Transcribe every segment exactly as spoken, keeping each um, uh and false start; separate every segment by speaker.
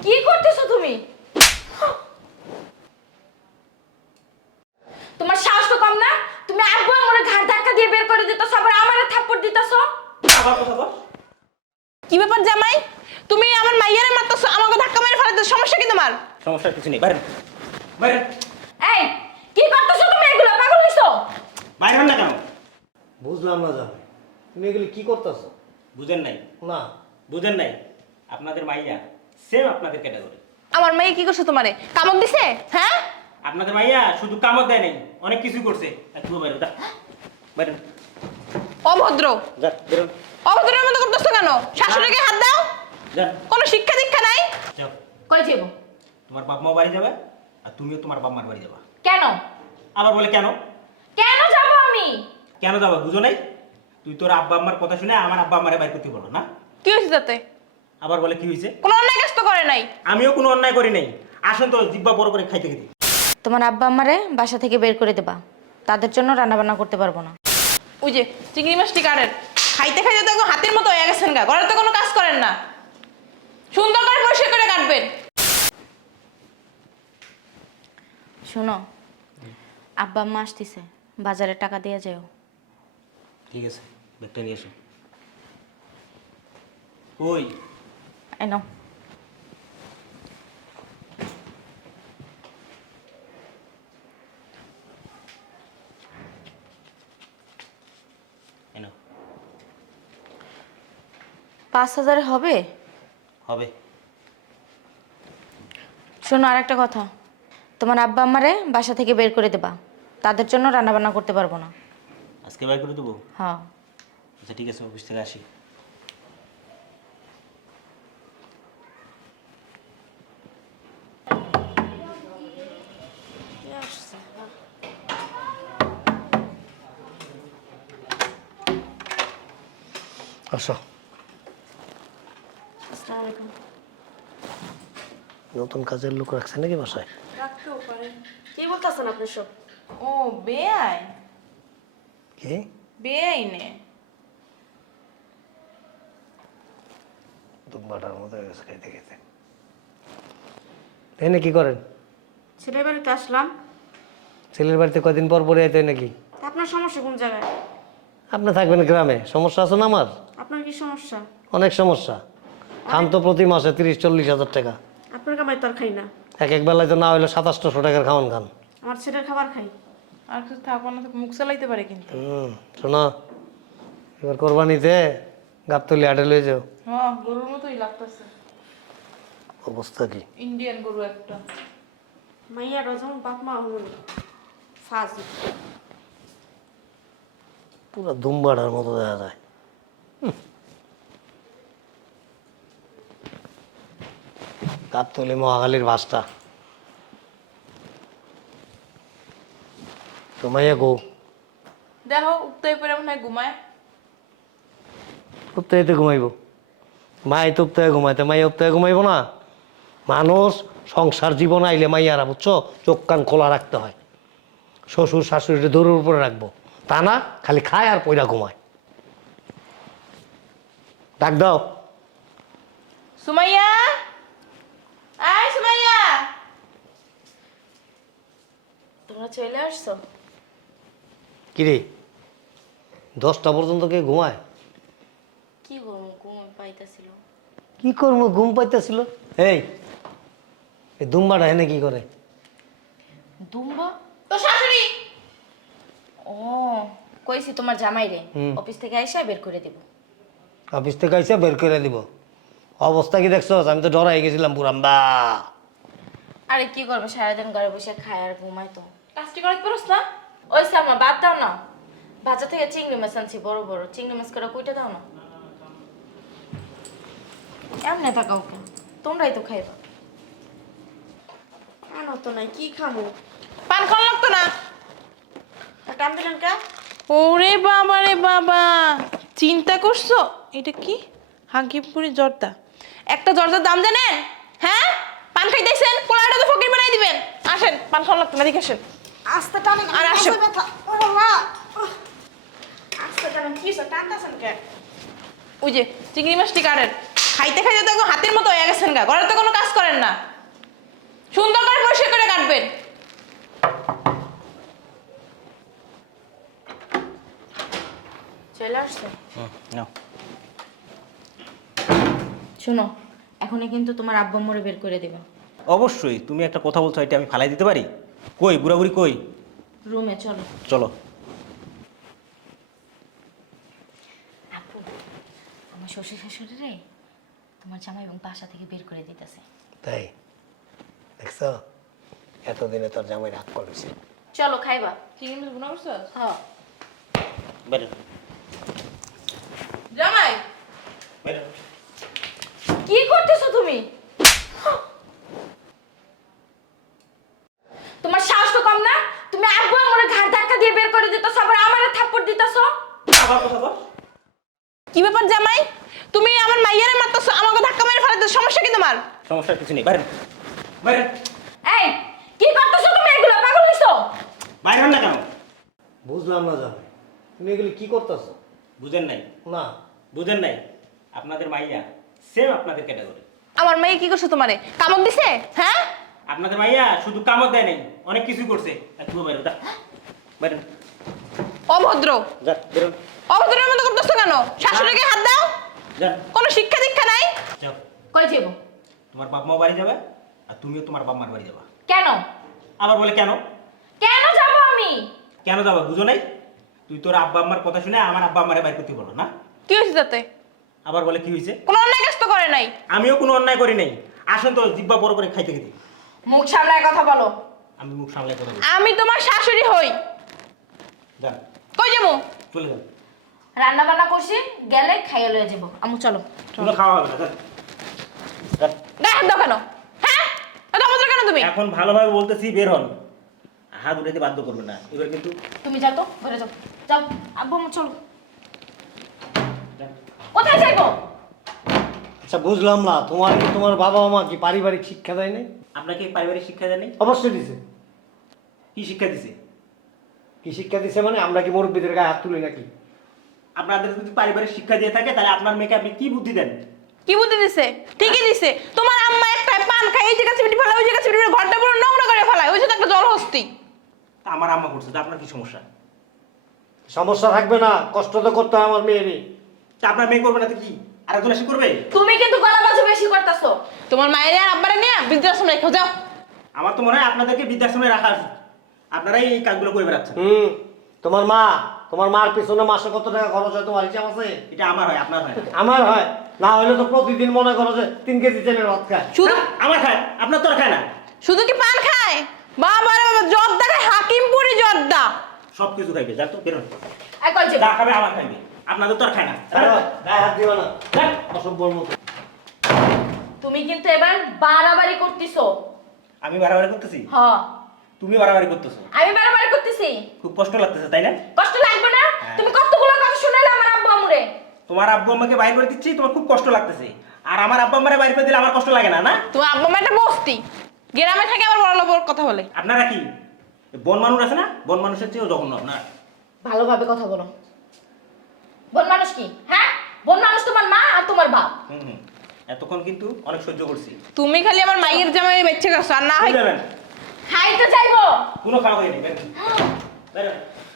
Speaker 1: কি করতেছো তুমি? তোমার সাহস তো কম না? তুমি আব্বু আমারে ঘাড় ধাক্কা দিয়ে বের করে দিতেছো, আবার আমারে থাপ্পড় দিতেছো।
Speaker 2: আবার কথা বল।
Speaker 3: কি ব্যাপার জামাই? তুমি আমার মাইয়ারে মারতেছো, আমাকে ধাক্কা মেরে ফেলাতে সমস্যা কি তোমার?
Speaker 2: সমস্যা কিছু নেই, বাইরে বাইরে
Speaker 1: এই কি করতেছো তুমি? এগুলো পাগল হইছো?
Speaker 2: বাইরে হন না কেন?
Speaker 4: বুঝলাম না জামাই, তুমি এগুলি কি করতেছ?
Speaker 2: বুঝেন নাই?
Speaker 4: না
Speaker 2: বুঝেন নাই? আপনাদের মাইয়া সেম আপনাদের ক্যাটাগরি।
Speaker 3: আমার মাইয়া কি করছে তোমারে? কামড় দিছে? হ্যাঁ?
Speaker 2: আপনাদের মাইয়া শুধু কামড় দেয় নাই, অনেক কিছু করছে। একটু বাইরে যা, বাইরে
Speaker 3: অভদ্র।
Speaker 2: যা, বেরোন
Speaker 3: অভদ্রের মতো করতেছো কেন? শাশুড়িকে হাত দাও।
Speaker 2: যা,
Speaker 3: কোনো শিক্ষা দীক্ষা নাই?
Speaker 2: যাও।
Speaker 1: কই যাবো?
Speaker 2: তোমার বাপ মা বাড়ি যাবে আর তুমিও তোমার বাপ মার বাড়ি যাবা।
Speaker 1: কেন?
Speaker 2: আবার বলে কেন?
Speaker 1: কেন যাবো আমি?
Speaker 2: কেন যাবা বুঝো নাই? তুই তোর আব্বা আম্মার কথা শুনে আমার আব্বা আম্মারে বাইর করতে বলো না?
Speaker 3: কি হয়েছে তাতে?
Speaker 2: আবার বলে কি হয়েছে?
Speaker 3: কোনো অন্যায় কাজ তো করে নাই।
Speaker 2: আমিও কোনো অন্যায় করি নাই। আসেন তো জিব্বা বড় করে খাইতে খেতে।
Speaker 1: তোমার আব্বা আমারে বাসা থেকে বের করে দেবা, তাদের জন্য রান্না বান্না করতে পারবো না।
Speaker 3: ওই যে চিংড়ি মাছটি কাটেন, খাইতে খাইতে তো একদম হাতের মতো হয়ে গেছেন গা। ঘরে তো কোনো কাজ করেন না। সুন্দর করে পরিষ্কার করে কাটবেন।
Speaker 1: শোনো, আব্বা আম্মা আসতেছে, বাজারে টাকা দিয়ে যাও।
Speaker 2: ঠিক আছে, ব্যাগটা নিয়ে এসো। ওই
Speaker 1: এই নাও।
Speaker 2: এই নাও।
Speaker 1: পাঁচ হাজারে হবে?
Speaker 2: হবে।
Speaker 1: শোনো, আর একটা কথা, তোমার আব্বা আম্মারে বাসা থেকে বের করে দেবা, তাদের জন্য রান্না বান্না করতে পারবো না।
Speaker 2: আজকে বাইর করে দেবো?
Speaker 1: হ্যাঁ।
Speaker 2: আচ্ছা ঠিক আছে, অফিস থেকে আসি।
Speaker 4: আসো।
Speaker 1: আসসালামু আলাইকুম।
Speaker 4: নতুন কাজের লোক রাখছে নাকি বাসায়?
Speaker 3: রাখতেও পারেন।
Speaker 1: কি বলতেছেন আপনি সব?
Speaker 3: ও বেআই।
Speaker 4: কি?
Speaker 3: বেআই নে।
Speaker 4: দুম্বাটার মতো হয়ে গেছে খাইতে খেতে। এনে কি করেন?
Speaker 5: ছেলের বাড়িতে আসলাম।
Speaker 4: ছেলের বাড়িতে কয়দিন পর পরে আইতে হয় নাকি?
Speaker 5: তা আপনার সমস্যা কোন জায়গায়?
Speaker 4: আপনি থাকবেন গ্রামে, সমস্যা আছে না আমার?
Speaker 5: আপনার কি সমস্যা?
Speaker 4: অনেক সমস্যা। খান তো প্রতি মাসে তিরিশ চল্লিশ হাজার টাকা।
Speaker 5: আপনার কামাই তো আর খাই না,
Speaker 4: এক এক বেলায় তো না হইলে সাতাশশো টাকার খাওয়ান খান।
Speaker 5: আমার ছেলের খাবার খাই।
Speaker 3: আর কিছু থাকবো না তো মুখ চালাইতে পারে কিন্তু।
Speaker 4: হুম, শোনো, এবার কোরবানিতে গাবতলি হাটে লয়ে যাও।
Speaker 3: হ্যাঁ, গরুর মতোই লাগতেছে।
Speaker 4: অবস্থা কি?
Speaker 3: ইন্ডিয়ান গরু একটা।
Speaker 5: মাইয়ারা যেমন বাপ মা হল ফাজি।
Speaker 4: পুরো দুম্বাটার মতো দেখা যায়। গাবতলি মহাখালীর বাসটা তোমাইয়া গো
Speaker 3: দেখো উত্তাই পরে মনে হয় ঘুমায়।
Speaker 4: উপ্তাইতে ঘুমাইব? মাই তো উপ্তায় ঘুমাইতে, মাই উপ্তায় ঘুমাইব না? মানুষ সংসার জীবন আইলে মাইয়ারা বুঝছো চোখ কান খোলা রাখতে হয়। শ্বশুর শাশুড়িটা দৌড়ের উপরে রাখবো, তা না খালি খায় আর পয়লা ঘুমায়। ডাক দাও।
Speaker 3: সুমাইয়া, আয় সুমাইয়া।
Speaker 1: তোমরা চলে আসছো?
Speaker 4: কিরে দশটা পর্যন্ত কে ঘুমায়?
Speaker 1: কি করবো, ঘুম পাইতেছিল।
Speaker 4: কি করবো, ঘুম পাইতেছিল? এই এই দুম্বাটা এনে কি করে?
Speaker 1: দুম্বা?
Speaker 3: তো শাশুড়ি।
Speaker 1: ও, কইছি তোমার জামাই রে
Speaker 4: হুম।
Speaker 1: অফিস থেকে আইসা বের করে দেব।
Speaker 4: অফিস থেকে আইসা বের করে দিব? অবস্থা কি দেখছো? আমি তো ডরাই গেছিলাম পুরাম্বা।
Speaker 1: আরে কি করবে, সারাদিন ঘরে বসে খায় আর ঘুমায় তো।
Speaker 3: কাজটি করতে পারোস না?
Speaker 1: ওই সামা বাদ দাও না, বাজার থেকে চিংড়ি মাছ আনছি বড় বড়, চিংড়ি মাছ করে কুইটা দাও না। এমনি থাকাও কেন, তোমরাই তো খাইবা।
Speaker 5: আনো তো নাই, কি খামো?
Speaker 3: পান খাওয়া লাগতো না?
Speaker 5: তা টান দিলেন কা?
Speaker 3: ওরে বাবা রে বাবা, চিন্তা করছো? এটা কি হাকিমপুরি জর্দা? একটা জর্দার দাম জানেন? হ্যাঁ, পান খাইতেছেন, পোলাটা তো ফকির বানাই দিবেন। আসেন, পান খাওয়া লাগতো না, দেখে আসেন।
Speaker 5: আস্তে টানে,
Speaker 3: আর আসো।
Speaker 5: ব্যথা। ও বাবা, আস্তে টানেন, কি সব টানতেছেন কে?
Speaker 3: ওই যে চিংড়ি মাছটি কাটেন, খাইতে খাইতে তো একদম হাতের মতো হয়ে গেছেন গা। ঘরে তো কোনো কাজ করেন না। সুন্দর করে পরিষ্কার করে কাটবেন।
Speaker 1: চলে আসছে।
Speaker 2: হুম নাও।
Speaker 1: শোনো, এখনই কিন্তু তোমার আব্বা আম্মুরে বের করে দিবা।
Speaker 2: অবশ্যই তুমি একটা কথা বলছো, এটা আমি ফালাই দিতে পারি? কই বুড়াবুড়ি কই?
Speaker 1: রুমে চলো।
Speaker 2: চলো।
Speaker 1: আপু, আমার শ্বশুর শাশুড়ি রে তোমার জামাই এবং বাসা থেকে বের করে দিতেছে।
Speaker 4: তাই দেখছো, এতদিনে তোর জামাই রাগ করেছে।
Speaker 1: চলো খাইবা।
Speaker 3: চিংড়ি মাছ ভুনা করছস?
Speaker 1: হ্যাঁ।
Speaker 2: বাইরে
Speaker 3: জামাই
Speaker 2: বাইরে।
Speaker 1: কি করতেছো তুমি? তোমার সাহস তো কম না? তুমি আব্বু আম্মুরে ঘাড় ধাক্কা দিয়ে বের করে দিতেছো, আবার আমারে থাপ্পড় দিতেছো।
Speaker 2: আবার কথা বল।
Speaker 3: কি ব্যাপার জামাই? তুমি আমার মাইয়ারে মারতেছো, আমাকে ধাক্কা মেরে ফেলাতে সমস্যা কি তোমার?
Speaker 2: সমস্যা কিছু নেই, বাইরে বাইরে।
Speaker 1: এই কি করতেছো তুমি? এগুলো পাগল হইছো?
Speaker 2: বাইরে হন না কেন?
Speaker 4: বুঝলাম না জামাই, তুমি এগুলি কি করতেছো?
Speaker 2: বুঝেন নাই?
Speaker 4: না
Speaker 2: বুঝেন নাই? আপনাদের মাইয়া সেম আপনাদের ক্যাটাগরি।
Speaker 3: আমার মেয়ে কি করছে তোমারে? কামড় দিছে? হ্যাঁ?
Speaker 2: আপনাদের মাইয়া শুধু কামড় দেয় নাই, অনেক কিছু করছে। একটু বাইরে যা। বাইরে
Speaker 3: অভদ্র।
Speaker 2: যা, বেরোন।
Speaker 3: অভদ্রের মতো করতেছো কেন? শাশুড়িকে হাত দাও।
Speaker 2: যা,
Speaker 3: কোনো শিক্ষা দীক্ষা নাই?
Speaker 2: যাও।
Speaker 1: কই যাবো?
Speaker 2: তোমার বাপ মাও বাড়ি যাবে আর তুমিও তোমার বাপ মার বাড়ি যাবা।
Speaker 1: কেন?
Speaker 2: আবার বলে কেন?
Speaker 1: কেন যাবো আমি?
Speaker 2: কেন যাবা বুঝো নাই? তুই তোর আব্বা আম্মার কথা শুনে আমার আব্বা আম্মারে বাইর করতে বলো না?
Speaker 3: কি হয়েছে তাতে?
Speaker 2: আবার বলে কি হয়েছে?
Speaker 3: কোনো অন্যায় কাজ তো করে নাই।
Speaker 2: আমিও কোনো অন্যায় করি নাই। আসুন তো জিব্বা বড় করে খাইতে খেতে।
Speaker 1: মুখ সামলায় কথা বলো।
Speaker 2: আমি মুখ সামলাই কথা বলি।
Speaker 3: আমি তোমার শাশুড়ি হই।
Speaker 2: যান,
Speaker 3: কই যাবো?
Speaker 2: চলে যান।
Speaker 1: রান্না বান্না করছি, গেলে খাইয়ে লয়ে যাবো। আম্মু চলো।
Speaker 2: কোনো খাওয়া হবে না, যান। যান।
Speaker 3: গায়ে হাত দাও কেন? হ্যাঁ? এত অভদ্র কেন তুমি?
Speaker 2: এখন ভালোভাবে বলতেছি, বের হন। হাত উঠাইতে বাধ্য করবে না এবার কিন্তু।
Speaker 1: তুমি যাও তো, ঘরে যাও। যাও আব্বু আম্মু চলো।
Speaker 2: যান।
Speaker 1: কোথায় যাইবো?
Speaker 4: আচ্ছা বুঝলাম না, তোমার কি তোমার বাবা মা কি পারিবারিক শিক্ষা দেয় নাই?
Speaker 2: আপনাকে পারিবারিক শিক্ষা দেয় নাই?
Speaker 4: অবশ্যই দিছে।
Speaker 2: কি শিক্ষা দিছে?
Speaker 4: কি শিক্ষা দিছে মানে আমরা কি মুরব্বীদের গায়ে হাত তুলি নাকি?
Speaker 2: আপনাদের যদি পারিবারিক শিক্ষা দিয়ে থাকে তাহলে আপনার মেয়েকে আপনি কি বুদ্ধি দেন?
Speaker 3: কি বুদ্ধি দিছে? ঠিকই দিছে। তোমার আম্মা একটা পান খায়, এই জায়গা চিবিটি ফেলায়, ওই জায়গা চিবিটি ফেলায়, ঘরটা পুরো নোংরা করে ফেলায়। ওই যে তো একটা জলহস্তি।
Speaker 2: তা আমার আম্মা করছে, তা আপনার কি সমস্যা?
Speaker 4: সমস্যা থাকবে না, কষ্ট তো করতে হয় আমার মেয়েরই।
Speaker 2: তা আপনার মেয়ে করবে না তো কি আরেকজন এসে করবে?
Speaker 1: তুমি কিন্তু গলাবাজি বেশি করতেছো।
Speaker 3: তোমার মায়ের আর আব্বারে নিয়ে বৃদ্ধাশ্রমে রেখে যাও।
Speaker 2: আমার তো মনে হয় আপনাদেরকে বৃদ্ধাশ্রমে রাখা উচিত। আপনারাই এই কাজগুলো করে বেড়াচ্ছেন।
Speaker 4: হুম, তোমার মা, তোমার মার পিছনে মাসে কত টাকা খরচ হয় তোমার হিসাব আছে?
Speaker 2: এটা আমার হয়, আপনার হয় না।
Speaker 4: আমার হয় না, হইলে তো প্রতিদিন মনে করো যে তিন কেজি চেনের ভাত খায়।
Speaker 3: শুধু
Speaker 2: না, আমার খায়, আপনার তো আর খায় না।
Speaker 3: শুধু কি পান খায়? বাবা রে বাবা, জর্দা খায়, হাকিমপুরি জর্দা।
Speaker 2: সব কিছু খাইবে, যান তো বেরোন।
Speaker 1: এই কই যাবো?
Speaker 2: যা খাবে আমার খাইবে, আপনাদের তো আর খায় না।
Speaker 4: দাঁড়াও, গায়ে হাত দিও না,
Speaker 2: যান।
Speaker 4: অসভ্যর মতো।
Speaker 1: তুমি কিন্তু এবার বাড়াবাড়ি করতেছো।
Speaker 2: আমি বাড়াবাড়ি করতেছি?
Speaker 1: হ্যাঁ,
Speaker 2: তুমি বাড়াবাড়ি করতেছো।
Speaker 1: আমি বাড়াবাড়ি করতেছি।
Speaker 2: খুব কষ্ট লাগতেছে তাই না?
Speaker 1: কষ্ট লাগবে না?
Speaker 2: হ্যাঁ।
Speaker 1: তুমি কতগুলো কথা শুনাইলে আমার আব্বু আম্মুরে।
Speaker 2: তোমার আব্বু আম্মাকে বাইর করে দিচ্ছি, তোমার খুব কষ্ট লাগতেছে। আর আমার আব্বু আম্মারে বাইর করে দিলে আমার কষ্ট লাগে না, না?
Speaker 3: তোমার আব্বা মা একটা বস্তি, গ্রামে থাকে আবার বড় লোক কথা বলে।
Speaker 2: আপনারা কি বন মানুষ আছে না? বন মানুষের চেয়েও জঘন্য আপনার।
Speaker 1: ভালোভাবে কথা বলো। বন মানুষ কি? হ্যাঁ, বন মানুষ তোমার মা আর তোমার বাপ।
Speaker 2: হুম হুম, এতক্ষণ কিন্তু অনেক সহ্য করছি।
Speaker 3: তুমি খালি আমার মাইয়ের জামাই বেঁচে গেছো, আর না হয়
Speaker 2: বুঝতে যাবেন?
Speaker 1: খাইতে যাইবো।
Speaker 2: কোনো খাওয়া হয়নি, বেরোন। বেরোন,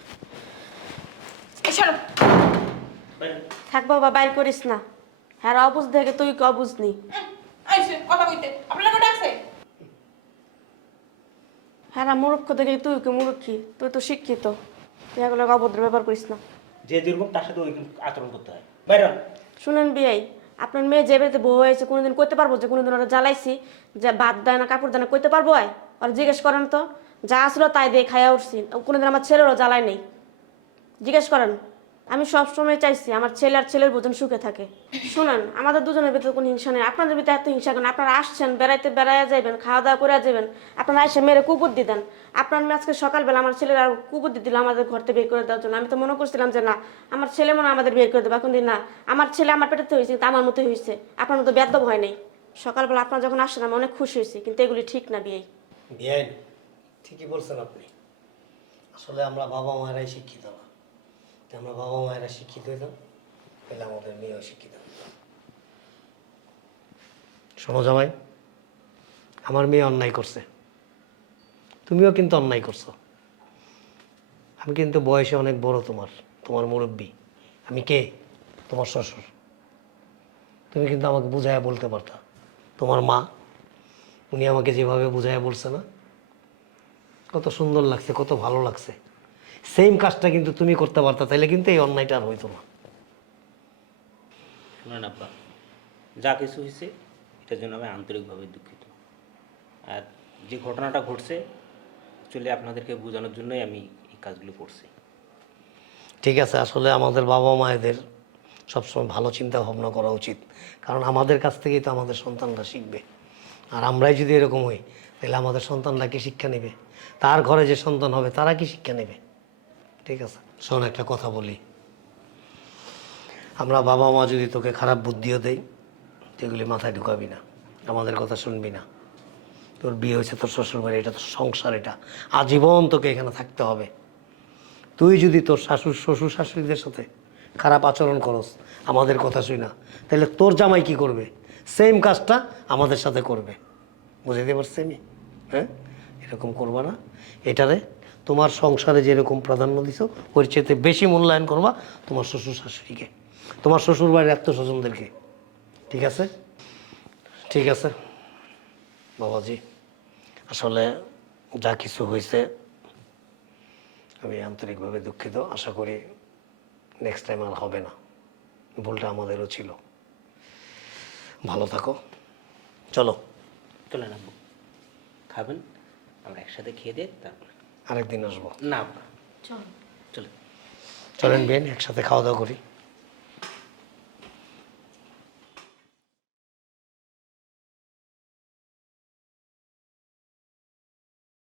Speaker 3: এই সরো।
Speaker 2: বেরোন।
Speaker 5: থাক বাবা, বাইর করিস না। হ্যাঁ অবুঝ দেখে তুই কি অবুঝ নি।
Speaker 3: আইছে কথা কইতে আপনার কোটা আছে?
Speaker 5: হ্যাঁ মূর্খ দেখে তুই কি মূর্খী? তুই তো শিক্ষিত। তুই এগুলো অভদ্র ব্যবহার করিস না।
Speaker 2: যে যেরকম তার সাথে ওই আচরণ করতে হয়। বেরোন।
Speaker 5: শুনেন বিয়াই, আপনার মেয়ে যে বাড়িতে বউ হয়েছে কোনোদিন কইতে পারবো যে কোনোদিন ওরা জ্বালাইছি, যে ভাত দেয় না কাপড় দেয় না, কইতে পারবো? হয় আর জিজ্ঞেস করেন তো, যা আসলো তাই দিয়ে খাইয়া উঠছি। কোনোদিন আমার ছেলেরও জ্বালায় নেই, জিজ্ঞেস করেন। আমি সবসময় চাইছি আমার ছেলে আর ছেলের বোঝন সুখে থাকে। শুনেন, আমাদের দুজনের ভিতরে কোনো হিংসা নেই, আপনাদের ভিতরে এত হিংসা কেন? আপনারা আসছেন, বেড়াইতে বেড়াইয়া যাবেন, খাওয়া দাওয়া করে যাবেন, আপনারা এসে মেরে কুবুদ্ধি দেন। আপনার মেয়ে আজকে সকালবেলা আমার ছেলের আর কুবুদ্ধি দিল আমাদের ঘর থেকে বের করে দেওয়ার জন্য। আমি তো মনে করছিলাম যে না, আমার ছেলে মনে হয় আমাদের বের করে দেবে, এখন দিন না, আমার ছেলে আমার পেটেতে হয়েছে কিন্তু আমার মতোই হয়েছে, আপনার মতো বেদ্যব হয় নাই। সকালবেলা আপনারা যখন আসছেন আমি অনেক খুশি হয়েছি, কিন্তু এগুলি ঠিক না বিয়াই।
Speaker 4: বিয়াই, ঠিকই বলছেন আপনি। আসলে আমরা বাবা মায়েরাই শিক্ষিত না। তো আমরা বাবা মায়েরা শিক্ষিত হইতাম, তাহলে আমাদের মেয়েও শিক্ষিত হতো। শোনো জামাই, আমার মেয়ে অন্যায় করছে, তুমিও কিন্তু অন্যায় করছো। আমি কিন্তু বয়সে অনেক বড়, তোমার তোমার মুরব্বী। আমি কে? তোমার শ্বশুর। তুমি কিন্তু আমাকে বুঝাইয়া বলতে পারতা। তোমার মা, উনি আমাকে যেভাবে বুঝাইয়া বলছে না, কত সুন্দর লাগছে, কত ভালো লাগছে। সেম কাজটা কিন্তু তুমি করতে পারতা, তাইলে কিন্তু এই অন্যায়টা আর হইতো না।
Speaker 2: শুনেন আব্বা, যা কিছু হয়েছে এটার জন্য আমি আন্তরিকভাবে দুঃখিত। আর যে ঘটনাটা ঘটছে অ্যাকচুয়ালি আপনাদেরকে বোঝানোর জন্যই আমি এই কাজগুলো করছি।
Speaker 4: ঠিক আছে, আসলে আমাদের বাবা মায়েদের সবসময় ভালো চিন্তা ভাবনা করা উচিত, কারণ আমাদের কাছ থেকেই তো আমাদের সন্তানরা শিখবে। আর আমরাই যদি এরকম হই, তাহলে আমাদের সন্তানরা কি শিক্ষা নেবে? তার ঘরে যে সন্তান হবে তারা কি শিক্ষা নেবে? ঠিক আছে, শোন একটা কথা বলি, আমরা বাবা মা যদি তোকে খারাপ বুদ্ধিও দেই, সেগুলি মাথায় ঢুকাবি না, আমাদের কথা শুনবি না। তোর বিয়ে হয়েছে তোর শ্বশুরবাড়ি, এটা তোর সংসার, এটা আজীবন তোকে এখানে থাকতে হবে। তুই যদি তোর শাশুর শ্বশুর শাশুড়িদের সাথে খারাপ আচরণ করস আমাদের কথা শুই না, তাহলে তোর জামাই কি করবে? সেম কাজটা আমাদের সাথে করবে। বুঝাইতে পারছি আমি? হ্যাঁ, এরকম করবা না। এটারে তোমার সংসারে যেরকম প্রাধান্য দিছো, ওর চেয়ে বেশি মূল্যায়ন করবা তোমার শ্বশুর শাশুড়িকে, তোমার শ্বশুর বাড়ির আত্মস্বজনদেরকে। ঠিক আছে? ঠিক আছে বাবাজি, আসলে যা কিছু হয়েছে আমি আন্তরিকভাবে দুঃখিত। আশা করি নেক্সট টাইম আর হবে না, ভুলটা আমাদেরও ছিল। ভালো থাকো, চলো
Speaker 2: চলেন আব্বু, খাবেন, আমরা একসাথে খেয়ে দিয়ে তারপর।
Speaker 4: আরেকদিন আসবো।
Speaker 2: না আব্বা,
Speaker 1: চল।
Speaker 2: চলেন।
Speaker 4: চলেন বেন, একসাথে খাওয়া দাওয়া করি।